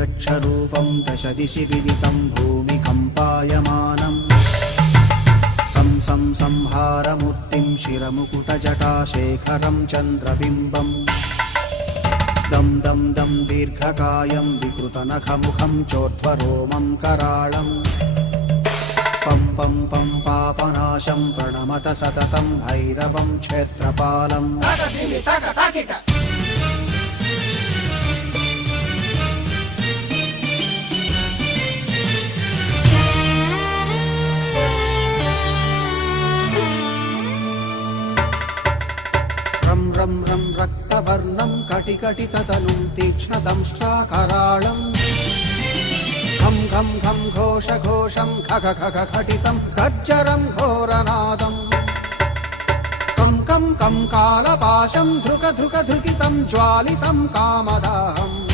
यक्षरूपं दश दिशि विदितं भूमिकम्पायमानम् संहारमूर्तिं शिरमुकुटजटाशेखरं चन्द्रबिम्बम् दं दं दं दीर्घकायं विकृतनखमुखं चोर्ध्वरोमं कराळम् पं पं पं पापनाशं प्रणमत सततं भैरवं क्षेत्रपालम् रं रं रं रक्तवर्णं कटिकटिततनुं तीक्ष्णदंष्ट्राकराळम् घं घं घं घोषघोषं खग खग खटितं गर्जरं घोरनादम् कं कं कं कालपाशं धृक धृक धृकितं ज्वालितं कामदाहम्